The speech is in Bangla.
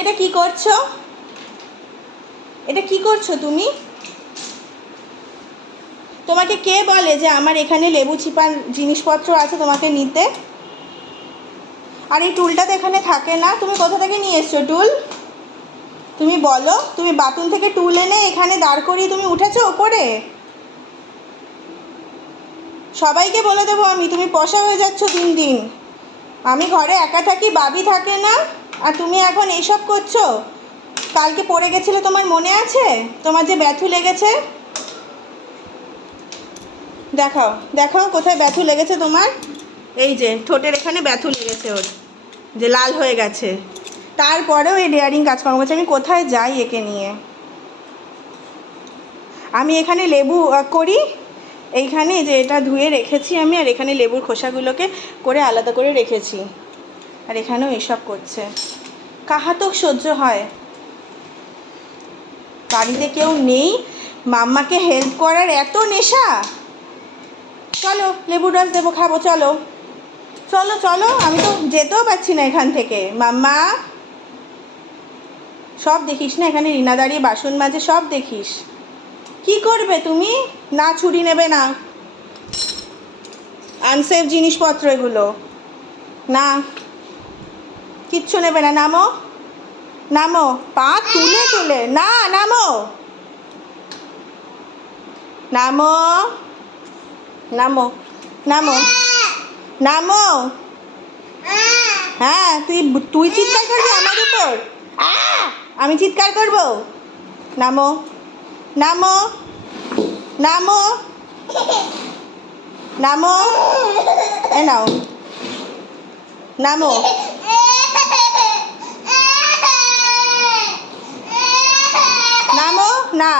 এটা কি করছো? এটা কি করছো তুমি? তোমাকে কে বলে যে আমার এখানে লেবু চিপার জিনিসপত্র আছে তোমাকে নিতে? আর এই টুলটা তো এখানে থাকে না, তুমি কোথা থেকে নিয়ে এসছো টুল? তুমি বলো, তুমি বাথরুম থেকে টুল এনে এখানে দাঁড় করিয়ে তুমি উঠেছো ওপরে? সবাইকে বলে দেবো আমি, তুমি পশা হয়ে যাচ্ছ দিন দিন। আমি ঘরে একা থাকি, বাবি থাকে না, আর তুমি এখন এইসব করছো? কালকে পড়ে গেছিলে, তোমার মনে আছে? তোমার যে ব্যথু লেগেছে, দেখাও দেখাও কোথায় ব্যথু লেগেছে তোমার। এই যে ঠোঁটের এখানে ব্যথু লেগেছে ওর, যে লাল হয়ে গেছে। তারপরেও এই ডেয়ারিং কাজকর্ম করছে। আমি কোথায় যাই একে নিয়ে? আমি এখানে লেবু করি, এইখানে যে এটা ধুয়ে রেখেছি আমি, আর এখানে লেবুর খোসাগুলোকে করে আলাদা করে রেখেছি, আর এখানেও এসব করছে। কাহাতক সহ্য হয়? বাড়িতে কেউ নেই, মাম্মাকে হেল্প করার এত নেশা। চলো লেবুর রস দেবো, খাবো, চলো চলো চলো। আমি তো যেতেও পারছি না এখান থেকে। মাম্মা, সব দেখিস না এখানে? রিনা দাঁড়িয়ে বাসন মাজে, সব দেখিস। কি করবে তুমি? না, ছুরি নেবে না, আনসেফ জিনিসপত্র এগুলো। না, কিচ্ছু নেবে না। নামো নামো, পা তুলে তুলে, না নামো নামো নামো নামো নামো। হ্যাঁ, তুই তুই চিৎকার করবি আমার উপর? আমি চিৎকার করব? নামো নামো নামো নামো। এ নাও, নামো। নামো না।